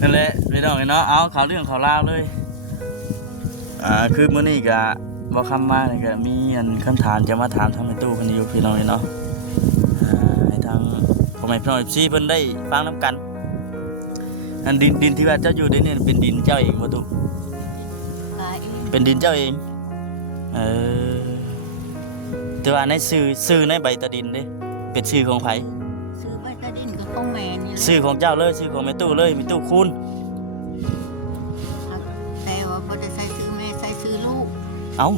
นั่นแหละพี่น้องเนาะเอาข่าวเรื่องข่าวราวเลยคือมื้อนี้ก็บ่คำมาเลยก็มีอันคำถามจะมาถามทางในตู้เพิ่นอยู่พี่น้องเนาะให้ทางพ่อแม่พี่น้องซี่เพิ่นได้ฟังนํกันอันดินที่ว่าเจ้าอยู่ได้นี่เป็นดินเจ้าเองบ่ตุเป็นดินเจ้าเองแต่ว่าในชื่อในใบตะดินเด้เป็นชื่อของไผชื่อใบตะดินก็ของแม่นี่ชื่อของเจ้าเลยชื่อของแม่ตู้เลยมีตู้คูณแต่ว่าบ่ได้ใส่ชื่อแม่ใส่ชื่อลูกเอ้า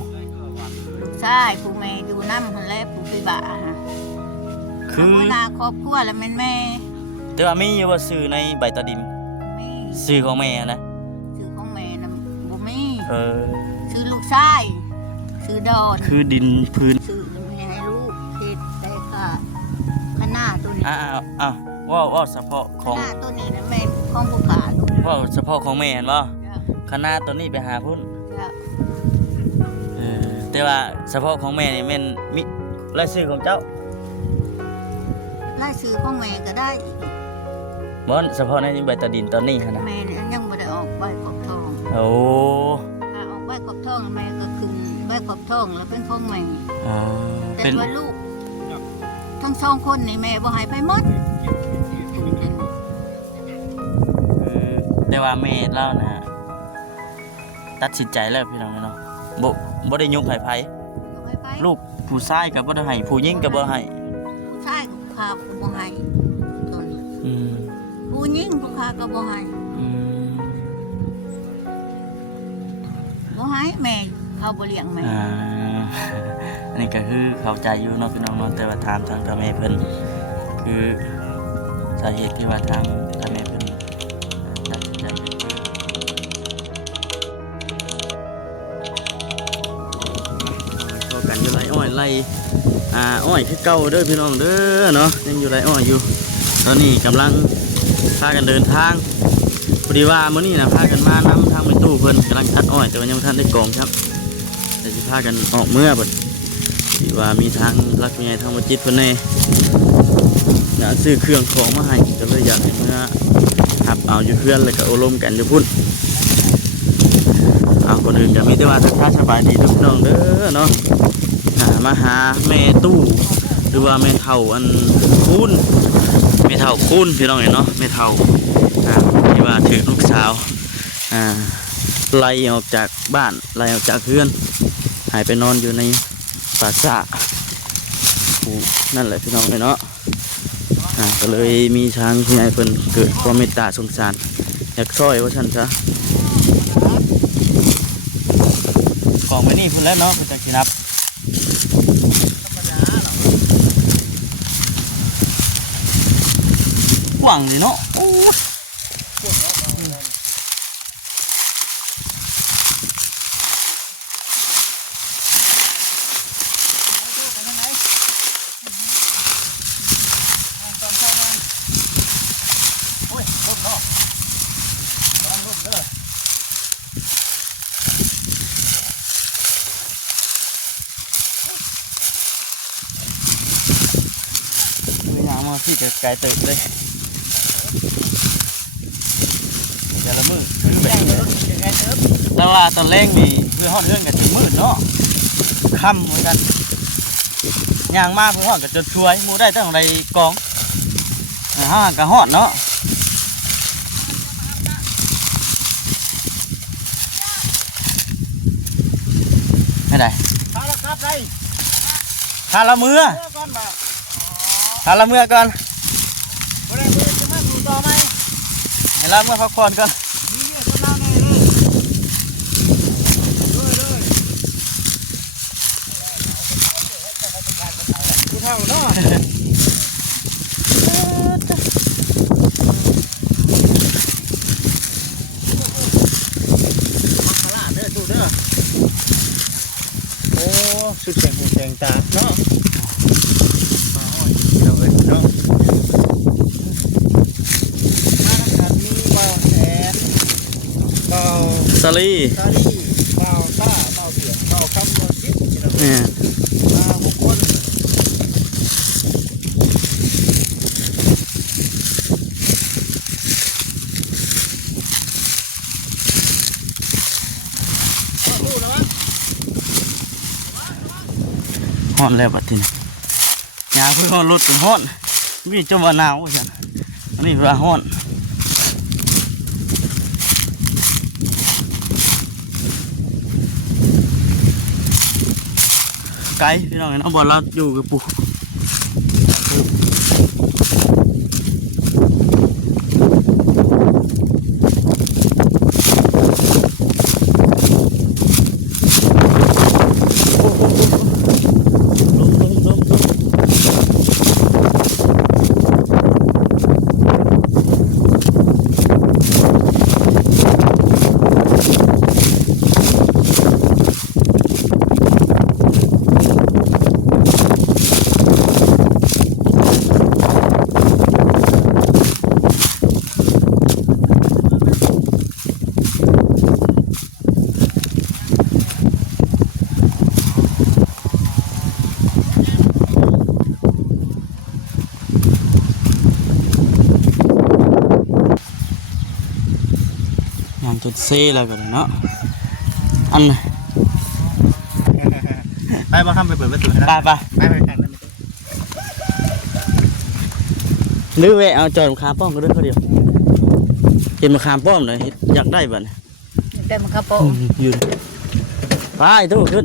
ลูกชายผู้แม่อยู่นำหั่นแหละผู้ไปบ้าคือหน้าครอบครัวแล้วแม่นแม่แต่ว่ามีอยู่ว่าชื่อในใบตะดินมีชื่อของแม่นะชื่อของแม่น่ะบ่มีชื่อลูกชายชื่อดอนคือดินพื้นชื่อแม่ให้ลูกเฮ็ดแต่ก็คณะตัวนี้ว่าเฉพาะของคณะตัวนี้นะแม่ของผู้ขาลูกว่าเฉพาะของแม่เห็นบ่คณะตัวนี้ไปหาพุ่นแต่ว่าเฉพาะของแม่นี่แม่นมีรายชื่อของเจ้ารายชื่อของแม่ก็ได้บ่เฉพาะในใบตะดินตอนนี้หั่นน่ะแม่นี่ยังบ่ได้ออกใบกบทองโอ้ถ้าออกใบกบทองแม่ก็ขึ้นใบกบทองแล้วเป็นของแม่แต่ว่าลูกทั้งสองคนนี่แม่บ่ให้ไปหมดแต่ว่าแม่เล่านะฮะตัดสินใจแล้วพี่น้องเนาะบ่ได้ยกให้ไผลูกผู้ชายก็บ่ได้ให้ผู้หญิงก็บ่ให้ผู้ชายก็พาก็บ่ให้ตอนผู้หญิงผู้พาก็บ่ให้บ่ให้แม่เขาบ่เลี้ยงแม่อันนี้ก็คือเข้าใจอยู่เนาะพี่น้องเนาะแต่ว่าถามทางพ่อแม่เพิ่นคือสาเหตุที่ว่าทางพ่อแม่เพิ่นตัดสินใจโตกันอยู่ไรอ้อยไรอ้อยคือเก่าเด้อพี่น้องเด้อเนาะยังอยู่ไรอ้อยอยู่ตอนนี้กำลังพากันเดินทางพอดีว่ามื้อนี้นะพากันมานำทางไปตู้เพิ่นกำลังตัดอ้อยแต่ว่ายังไม่ทันได้กองครับแต่จะพากันออกเมื่อเพิ่นที่ว่ามีทางรักใหญ่ทางมัสยิดเพิ่นแน่อยากซื้อเครื่องของมาให้ก็เลยอยากให้เมื่อหับเอาอยู่เพื่อนแล้วก็โอลมกันอยู่พุ่นเอาคนอื่นจะมีแต่ว่าทักทายสบายดีทุกน้องเด้อเนาะมาหาแม่ตู้หรือว่าแม่เฒ่าอันคูนแม่เฒ่าคูนพี่น้องเนาะแม่เฒ่าที่ว่าถือลูกสาวไล่ออกจากบ้านไล่ออกจากเพื่อนหายไปนอนอยู่ในป่าสะนั่นแหละพี่น้องเนาะก็เลยมีทางที่นายเพิ่นเกิดความเมตตาสงสารอยากช่วยว่าฉันซะของไว้นี่พุ่นแล้วเนาะเป็นจังสินับกว้างเลยเนาะโอ้ที่จะไกลตึกเลยแต่ละมือคือแบบตลาดตอนแรกนี่เพื่อฮอดเรื่องกันถึงมืดเนาะค่ำเหมือนกันย่างมากผมฮอดกับจนช่วยมูได้ตั้งไรกองห้างกับฮอดเนาะไม่ได้ทานละมือทานละเมื่อก่อนให้ละเมื่อพักผ่อนก่อนเท่าเนาะโอ้สุดเสียงหูเสียงตาเนาะซาลีเบาต้าเบาเสียงเบาคำเบาคิดเนี่ยมาบุคคล ฮ้อนแล้วบัดทีนี้ยาเพื่อฮ้อนรถเป็นฮ้อนมีจมว่าหนาวจังอันนี้เพื่อฮ้อนไกลพี่น้องเห็นเอาบอลเราอยู่กับปู่งานจุดเซ่แล้วกันเนาะอัน ไปมาข้ามไปเปิดประตูให้ ไป นะ ไป ไปทางนั้น หรือแวะเอาจอดมะขามป้อมก็ได้เขาเดียวเห็นมะขามป้อมเลยอยากได้บ้าน แต่มันกระโปง อยู่ไปตู้ขึ้น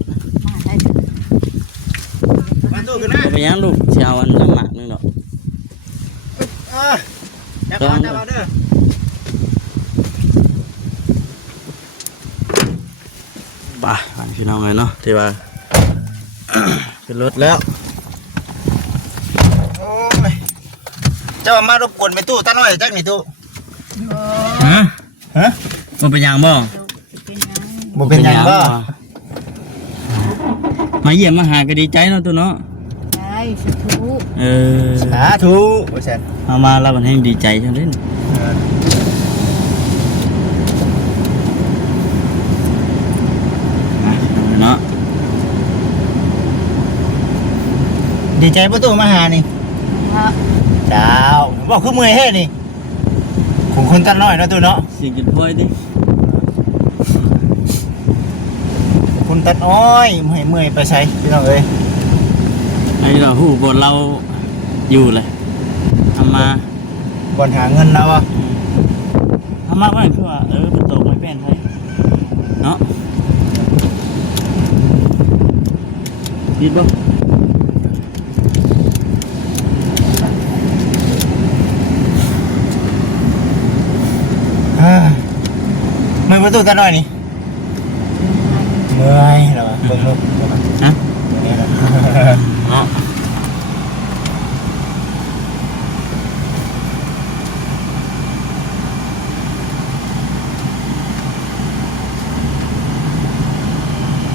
มาตู้กันนะ ไปยังลูกเชียวอันน้ำหมากนึงดอก จับเอาเด้อ ไปพี่น้องเลยเนาะที่ว่า ขึ้นรถแล้ว โอ้ยเจ้ามารบกวนไปตู้ตาหน่อยจักนี่ตู้ ฮะ ฮะ มันเป็นยังบ่ บ่เป็นหยังบ่ มาเยี่ยมมาหาก็ดีใจเนาะตัวเนาะ ใช่สาธุ เออ สาธุบ่แซ่บ เอามาแล้วมันให้ดีใจจังเลยเนาะ ดีใจประตูมาหานี่ ฮะ ดาวบอกคือเมื่อยเฮ้นี่ของคนตาหน่อยเนาะตู้เนาะ เสิ่งกินพลอยดิ คนตัดอ้อยเมื่อยไปใช้พี่น้องเอ้ย ไอ้เราหูบนเราอยู่เลยทำมา บ่หาเงินแล้วอ่ะ ทำมาว่าคือว่าเป็นโตไม่เป็นไทยเนาะดีบ่ เมื่อยประตูตาหน่อยนี่เมื่อยเหรอเบิ่งลูก ฮะ นี่แหละ เนาะ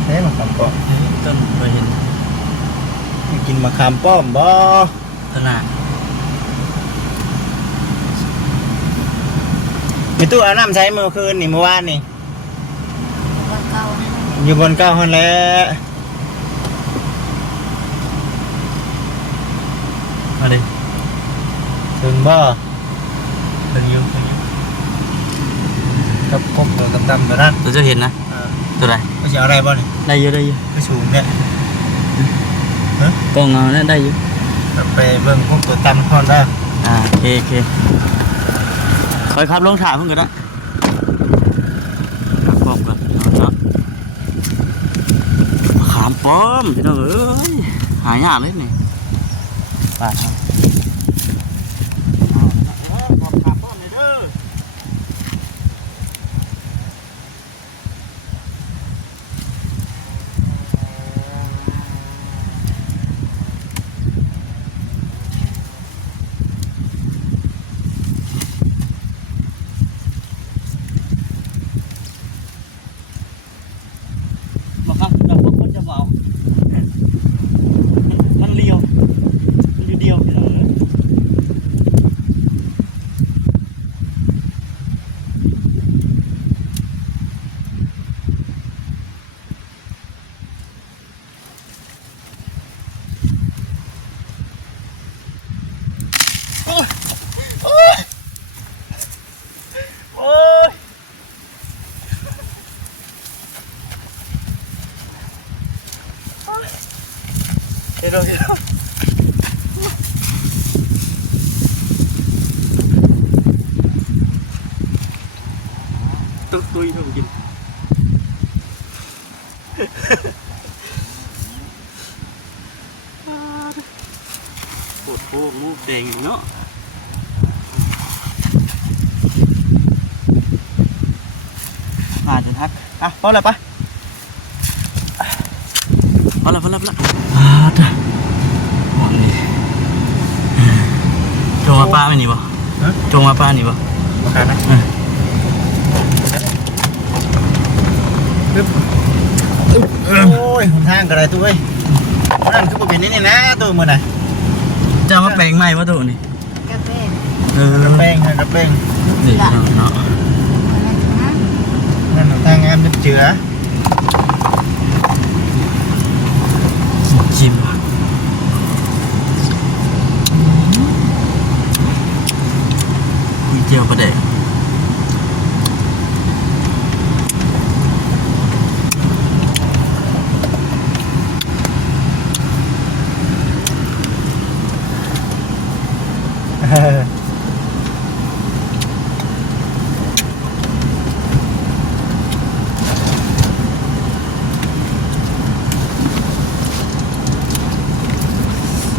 เฮ้ยมาคำป้อม ต้นไปเห็น กินมะขามป้อมบ่ ตลาด มีตู้อาบน้ำใช้เมื่อคืนนี่เมื่อวานนี่ ว่าเก่า อยู่บนเก้าหันแหล้ว มาดิ ถึงบ่ ถึงอยู่ กับพบตัวดำๆตัวนั้น เราจะเห็นนะตัวใด ไม่ใช่อะไรบ่นี่ ได้เยอะได้เยอะ ไม่สูงเนี่ย กองเงาเนี่ยได้เยอะ ไปเบิ่งพวกตัวดำก่อนได้ โอเคคอยขับลงถ่ายเพิ่งก็ได้ป้อมกันเนาะขามป้อมพี่น้องเอ้ยหายากเลยนี่ไปครับ มาครับเราพวกคนจะเบามันเลียวมันอยู่เดียวพี่น้อง ตุยทุกกินปวดโค้งลูกแดงเนาะมาจนทักอ่ะพอแล้วปะพอแล้วจ้ะหมดนี่จงมาป้าไม่หนีบ่จงมาป้าหนีบ่ มากันนะโอ้ยหนทางกระไรตัวเว้ยนั่นคือบ่เป็นนี่นะตัวมือน่ะ จะมาแปลงใหม่มาตัวนี่ กาแฟ กระเป้งกระเป้ง นี่เนาะ นั่นทางงานเจือ ชิมคุยเจียวประเดี๋ยว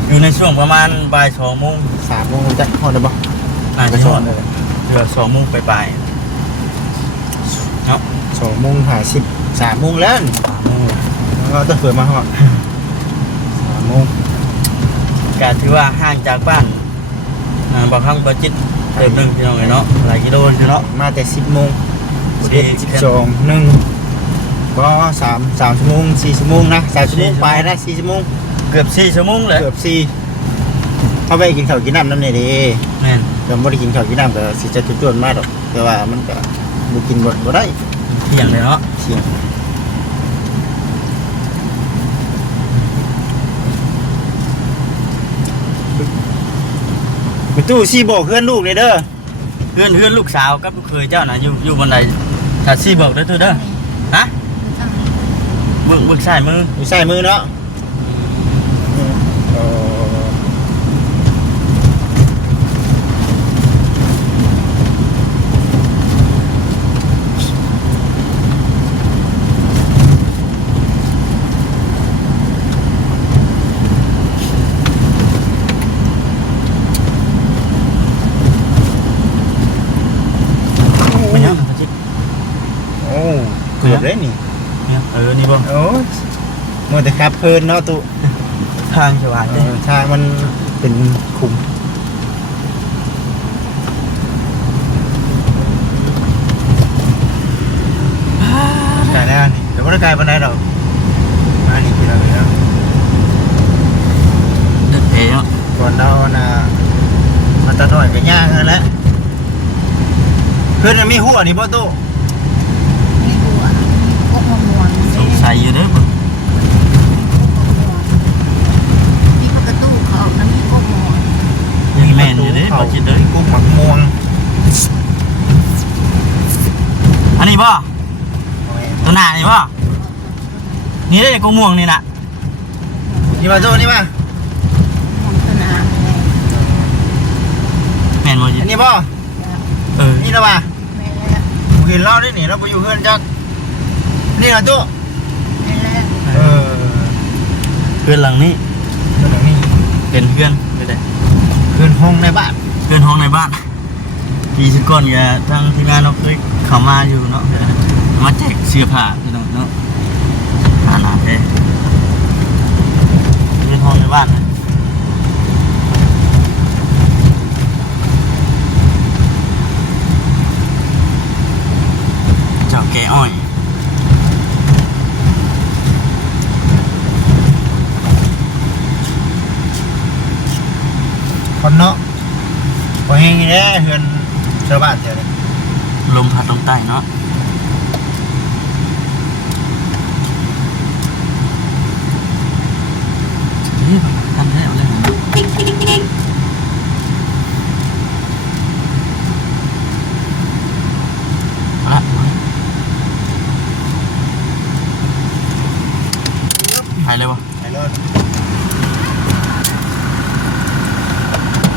อยู่ในช่วงประมาณบ่าย2 โมง 3 โมงจ้ะพอได้บ่ อาจจะ สอนเลย เดือ2 โมงไปเนาะ 2 โมง50 3 โมงแล้ว 3 โมง เราต้องเปิดมาฮอด3 โมง ก็ถือว่าห่างจากบ้านบางครั้งบ่จิตเติมหนึ่งพี่น้องเนาะหลายกิโลพี่น้อง มาแต่10 โมง 12 1ก็3 ชั่วโมง4 ชั่วโมงนะ3 ชั่วโมงไปนะ4 ชั่วโมง เกือบ4 ชั่วโมงเลย เกือบ4เขาไปกินข้าวกินน้ำน้ำเนี่ยดิ แม่น แต่ไม่ได้กินข้าวกินน้ำก็สิจะจุดๆมากหรอกแต่ว่ามันก็บ่กินบ่ได้ เที่ยงเลยเนาะ เสี่ยงไปตู้ซี่บอกเพื่อนลูกเลยเด้อ เพื่อนลูกสาวกับลูกเคยเจ้าน่ะอยู่บนใดถ้าซี่เบิกได้อตัวเด้อฮะเบิกซ้ายมือ อยู่ใส่มือเนาะไม่ยังพระจิก โอ้เกือบเลยนี่ นี่บ่ โอ้มัวแต่ขับเพลินเนาะตุ ทางสว่างเลย ทางมันเป็นขุมไกลแล้วนี่เดี๋ยวไม่ได้ไกลปานใดหรอกมานี่พี่เราเลยนะ เด็กเอ๋เนาะ ก่อนเราน่ะมันตะถอยกันย่างกันแล้วเพื่อนมันมีหัวนี่พ่อตู้ ไม่หัวพวกมะม่วง สงสัยอยู่เด้อบ่ มีกระตู้เขาแล้วมีพวกมะม่วง ยังแม่นอยู่เด้อบ่จิตเด้อ กุ้งหมักม่วง อันนี้บ่ตัวหน้านี่บ่นี่ได้กูม่วงนี่น่ะ นี่มาโจ้นี่มา ม่วงสนามเลย แม่นบ่จิ อั ต นนี้บ่ นี่ละมา แม่แล้ว ผมเห็นเราได้หนิเราไปอยู่เพื่อนจักนี่นะตู้ แม่แล้ว เพื่อนหลังนี้ เพื่อนนี่ เป็นเพื่อนไม่ได้ เพื่อนห้องในบ้าน เพื่อนห้องในบ้านปีสิก่อนอย่าทางทีมงานเราเคยเข้ามาอยู่เนาะมาแจกเสื้อผ้าพี่น้องเนาะหาหนาแท้เพื่อนห้องในบ้านนะเจ้าแกอ้อย คนเนาะพอแห้งนี่แหละเพื่อนชาวบ้านเท่านี้ ลมพัดลงใต้เนาะนี่ทำได้เอาเลยละหายเลยวะ ไปเลย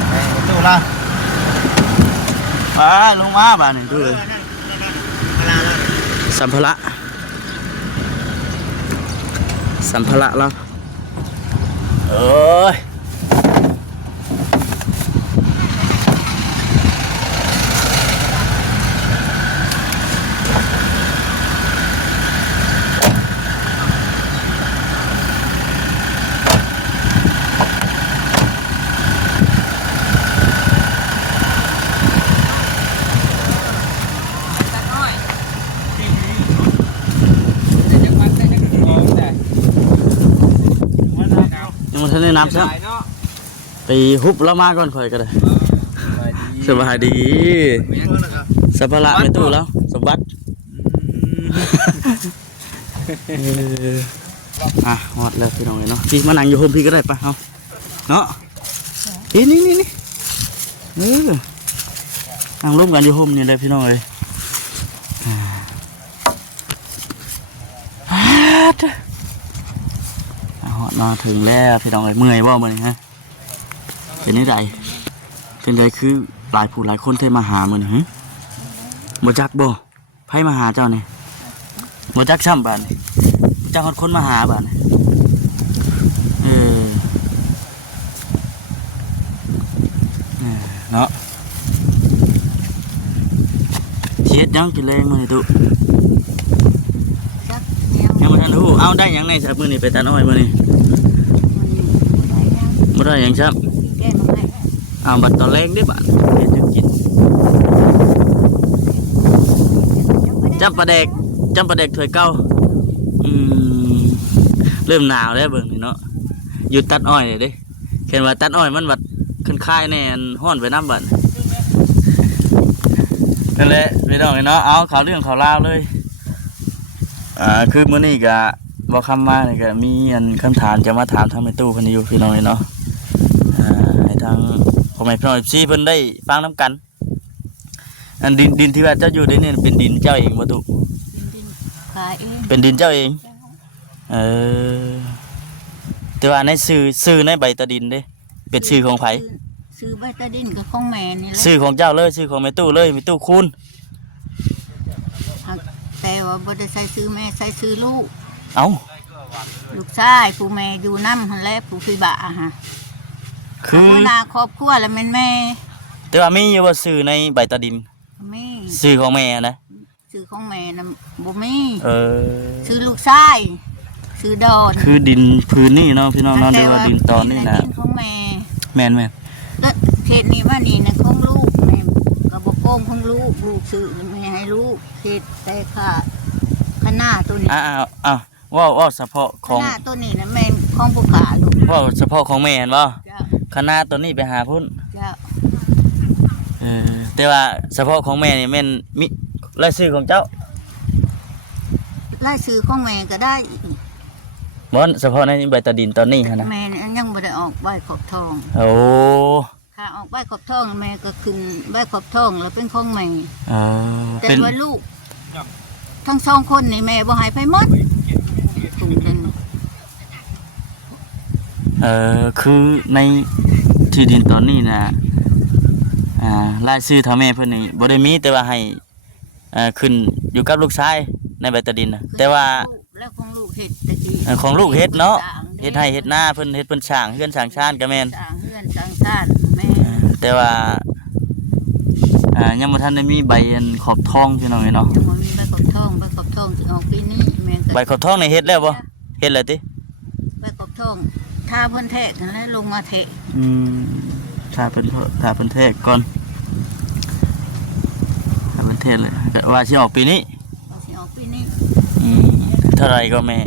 ไปตู้ละ ไปลงมาบ้านหนึ่งตัวเลย เวลาแล้ว สัมภาระแล้วเอ้ยยังมันทันได้น้ำใช่ไหมไปฮุบแล้วมาก่อนค่อยก็ได้สบายดีสัมภาระในตู้แล้วสมบัติฮอดแล้วพี่น้องเนาะพี่มานั่งอยู่โฮมพี่ก็ได้ปะเอาเนาะนี่นั่งร่วมกันอยู่โฮมนี่เลยพี่น้องเลยฮอดมาถึงแล้วพี่น้องเลยเมื่อยบ่มื้อนี้ฮะเป็นไดคือหลายผู้หลายคนที่มาหามื้อนี้บ่จักบ่ไผมาหาเจ้านี่บ่จักซ้ำบาดนี่จักฮอดคนมาหาบาดนี่เนาะเฮ็ดยังกินแรงมื้อนี้ตุยังบ่ทันรู้เอาได้หยังในซะมื้อนี้ไปตาน้อยมื้อนี้บ่ได้หยังซ้ำบัดตอนแรงได้บัดเฮ็ดจังกินจำปลาแดกถ้วยเก่าเริ่มหนาวแล้วเบิ่งนี่เนาะหยุดตัดอ้อยเลยเด้เห็นว่าตัดอ้อยมันบัดขึ้นค่ายแน่ฮ้อนไปน้ำบัดนั่นแหละพี่น้องเนาะเอาข่าวเรื่องข่าวราวเลยคือมื้อนี้ก็บ่คำมานี่ก็มีอันคำถามจะมาถามทางแม่ตู้เพิ่นอยู่พี่น้องเนาะให้ทางพ่อแม่พี่น้องซี่เพิ่นได้ฟังน้ำกันอันดินที่ว่าเจ้าอยู่ได้นี่เป็นดินเจ้าเองบ่ตุ เป็นดินเจ้าเองแต่ว่าในซื้อในใบตะดินเด้เป็นชื่อของไผ ซื้อใบตะดินกับของแม่นี่แหละชื่อของเจ้าเลยชื่อของแม่ตู้เลยแม่ตู้คูณแต่ว่าบ่ได้ใส่ซื้อแม่ใส่ซื้อลูกเอ้าลูกชายผู้แม่อยู่นำหั่นแหละผู้พี่บะฮะคือหน้าครอบครัวแล้วแม่นแม่แต่ว่ามีอยู่ว่าชื่อในใบตะดินมีชื่อของแม่นะชื่อของแม่น่ะบ่มีชื่อลูกชายชื่อดอนคือดินพื้นนี่เนาะพี่น้องเนาะเรียกว่าดินตอนนี่นะของแม่แม่นแล้วเขตนี้ว่านี่นะของลูกแม่ก็บ่โกงของลูกซื้อแม่ให้ลูกเขตแต่ค่ะคณะตัวนี้ว่าเฉพาะของคณะตัวนี้นะแม่ของผู้ขาลูกว่าเฉพาะของแม่เห็นบ่คณะตัวนี้ไปหาพุ่นแต่ว่าเฉพาะของแม่นี่แม่นมีรายชื่อของเจ้ารายชื่อของแม่ก็ได้บ่เฉพาะในใบตะดินตอนนี้ฮะนะแม่ยังบ่ได้ออกใบขอบทองโอ้ถ้าออกใบขอบทองแม่ก็ขึ้นใบขอบทองแล้วเป็นของแม่แต่ว่าลูกทั้งสองคนนี่แม่บ่ให้ไปหมดถุงนึงคือในที่ดินตอนนี้นะรายชื่อทางแม่เพิ่นนี่บ่ได้มีแต่ว่าให้ขึ้นอยู่กับลูกชายในใบตะดินนะแต่ว่าแล้วของลูกเฮ็ดตะกี้ของลูกเฮ็ดเนาะเฮ็ดให้เฮ็ดหน้าเพิ่นเฮ็ดเพิ่นสร้างเฮือนสร้างชานก็แม่นสร้างเฮือนสร้างชานแม่แต่ว่ายังบ่ทันได้มีใบอันขอบทองพี่น้องเนาะยังบ่มีใบขอบทองสิออกปีนี้แม่ก็ใบขอบทองนี่เฮ็ดแล้วบ่เฮ็ดแล้วติใบขอบทองถ้าเพิ่นแทะกันแล้วลงมาแทะถ้าเพิ่นแทะก่อนถ้าเพิ่นแทะเลยว่าสิออกปีนี้เท่าไรก็แม่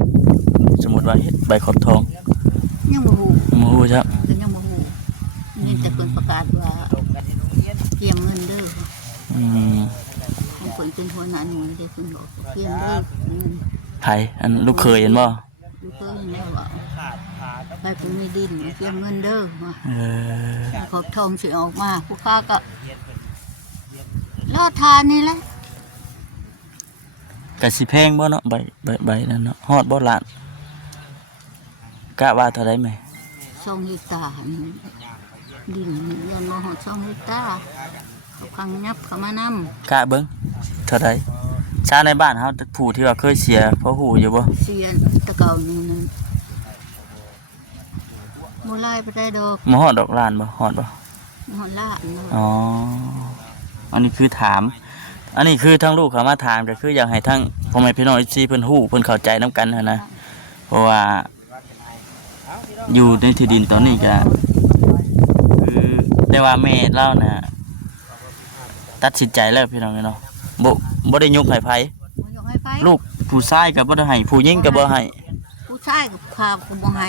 สมมุติว่าเฮ็ดใบขอบทองยังบ่ฮู้ครับยังบ่ฮู้นี่แต่เพิ่นประกาศว่าเตรียมเงินเด้อของเพิ่นเป็นหัวหน้าหน่วยเด้เพิ่นบอกเตรียมเด้อไผอันลูกเคยเห็นบ่ลูกเคยแน่ว่าไปเพิ่นมีดินเตรียมเงินเด้อขอบทองสิออกมาผู้ค้าก็รอทานนี่แหละกะสิแพงบ่เนาะใบนั่นเนาะฮอดบ่ล้านกะว่าเท่าไดแม่2 เฮกตาร์ดินยันบ่ฮอด2 เฮกตาร์เขาคังยับเข้ามานำกะเบิ่งเท่าได ชาวในบ้านเฮาผู้ที่ว่าเคยเสียเพราะหูอยู่บ่ เสียตะเก่านี่นั่นบ่ไล่ไปได้ดอก มาฮอดดอกลานบ่ฮอดบ่ หอนล่าเนาะ อ๋ออันนี้คือถาม อันนี้คือทั้งลูกเขามาถามก็คืออยากให้ทั้งพ่อแม่พี่น้อง FC เพิ่นฮู้เพิ่นเข้าใจนํกันหั้นนะเพราะว่าอยู่ในที่ดินตอนนี้ก็คือได้ว่าแม่เราน่ะตัดสินใจแล้วพี่น้องเนาะบ่ได้ยกให้ไผ บ่ยกให้ไป ลูกผู้ชายก็บ่ได้ให้ผู้หญิงก็บ่ให้ ผู้ชายกับข้าก็บ่ให้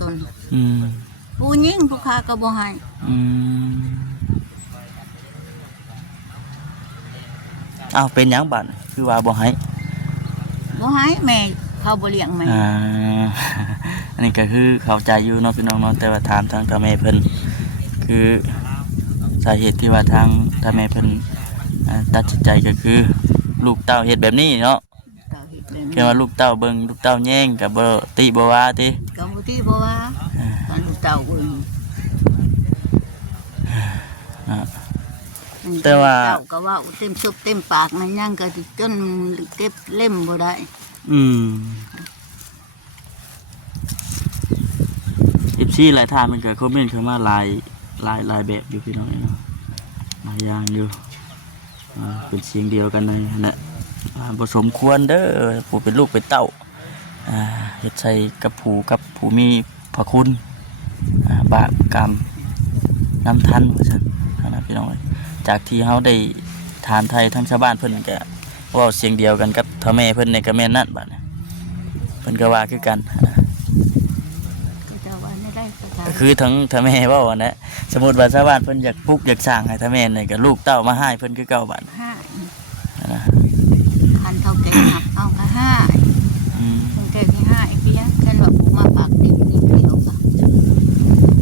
ต้น อืม ผู้หญิงผู้ข้าก็บ่ให้ อืมอ้าวเป็นหยังบัดคือว่าบ่ให้ บ่ให้แม่เขาบ่เลี้ยงแม่ อันนี้ก็คือเข้าใจอยู่เนาะพี่น้องเนาะแต่ว่าถามทางตาแม่เพิ่นคือสาเหตุที่ว่าทางตาแม่เพิ่นตัดสินใจก็คือลูกเต้าเฮ็ดแบบนี้เนาะ เต้าเฮ็ดแบบ แค่ว่าลูกเต้าเบิ่งลูกเต้าแย่งก็บ่ติบ่ว่าติ ก็บ่ที่บ่ว่าตอนลูกเต้าเบิ่ง แต่ว่า เต้าก็เว้าเต็มซุบเต็มปากมันยังก็สิจนเก็บเล่มบ่ได้ อืม14หลายทางมันก็คอมเมนต์เข้ามาหลายแบบอยู่พี่น้องเนาะหลายอย่างอยู่เป็นเสียงเดียวกันเลยนั่นแหละบ่สมควรเด้อผู้เป็นลูกเป็นเต้าเฮ็ดใส่กับผู้มีพระคุณบาปกรรมน้ำทันว่าซั่นนะพี่น้องจากที่เฮาได้ทานไทยทั้งชาวบ้านเพิ่นก็เว้าเสียงเดียวกันกับพ่อแม่เพิ่นในก็แม่นนั่นบัดนี้เพิ่นก็ว่าคือกัน ก็จะว่าไม่ได้ก็ตาม ก็คือทั้งพ่อแม่เว้าอันนั้นสมมุติว่าชาวบ้านเพิ่นอยากปลูกอยากสร้างให้พ่อแม่นี่ก็ลูกเต้ามาให้เพิ่นคือเก่าบัด ห้า นะ คันเท่าแก่หักเอาก็ห้า อืม ตั้งแต่ที่ห้าไอ้เพี้ยฉันว่ากูมาปากดิบนี่เดียวก็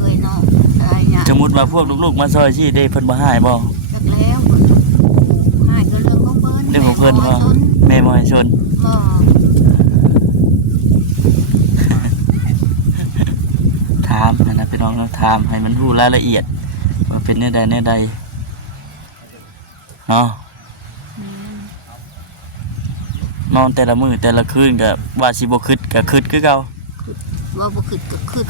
เลยเนาะอะไรเนี่ย สมมุติว่าพวกลูกๆมาซอยซี่ได้เพิ่นบ่ให้บ่ จักแล้วห้าก็เรื่องของเพิ่น เรื่องของเพิ่นบ่แม่บ่ให้ชน บ่ ถามนะพี่น้องเนาะถามให้มันรู้รายละเอียดว่าเป็นแนวใดเนาะนอนแต่ละมื้อแต่ละคืนก็ว่าสิบ่คิดก็คิดคือเก่า ว่าบ่ขึ้นก็ขึ้น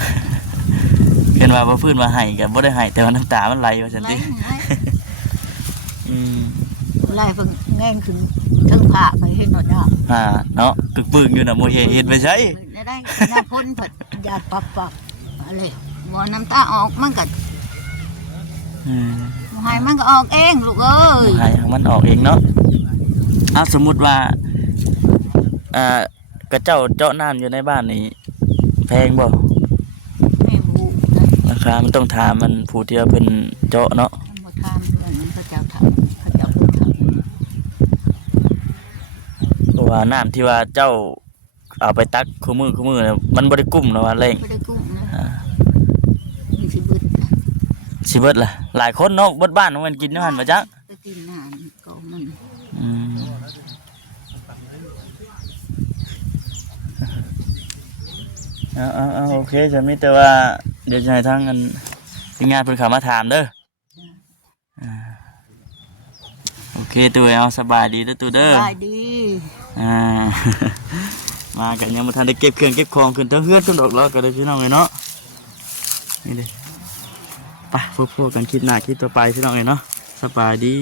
เห็นว่าบ่ฟื้นว่าให้ก็บ่ได้ให้แต่ว่าน้ำตามันไหลว่าซั่น ไล่ ติอืม ไล่เพิ่งแง่งขึ้นทั้งผ้าไปเห็นหนดอ่ะ เนาะตึกปึงอยู่น่ะบ่เฮ็ดไปใช้ ได้หน้าพ้นผัดยาปับอะไรบ่น้ำตาออกมันก็ อืม บ่ให้มันก็ออกเองลูกเอ้ย ให้มันออกเองเนาะสมมุติว่ากระเจ้าเจาะน้ำอยู่ในบ้านนี่แพงบ่ แม่บูนะ ราคามันต้องถามมันผู้ที่ว่าเพิ่นเจาะเนาะ มันบ่ทำเพื่อนมันเขาเจ้าทำเขาเจ้าทำ เพราะว่าน้ำที่ว่าเจ้าเอาไปตักคู่มือน่ะมันบ่ได้กุ้มเนาะว่าแรง ไม่ได้กุ้งนะ อ่า มีสิบึดนะ สิเบิดล่ะหลายคนเนาะเบิดบ้านมันกินอยู่หั่นบ่จ๊ะ ไปกินน้ำก็มัน อืมเอาโอเคจะมีแต่ว่าเดี๋ยวจะให้ทางอันทีมงานเพิ่นเข้ามาถามเด้ออ่าโอเคตัวเอาสบายดีเด้อตัวเด้อ ได้ดี อ่า มากันยังบ่ทันได้เก็บเครื่องเก็บของขึ้นเทั้งเฮือนขึ้นดอกแล้วก็ได้พี่น้องเอ้ยเนาะนี่เด้ไปพวกกันคิดหน้าคิดต่อไปพี่น้องเอ้ยเนาะสบายดี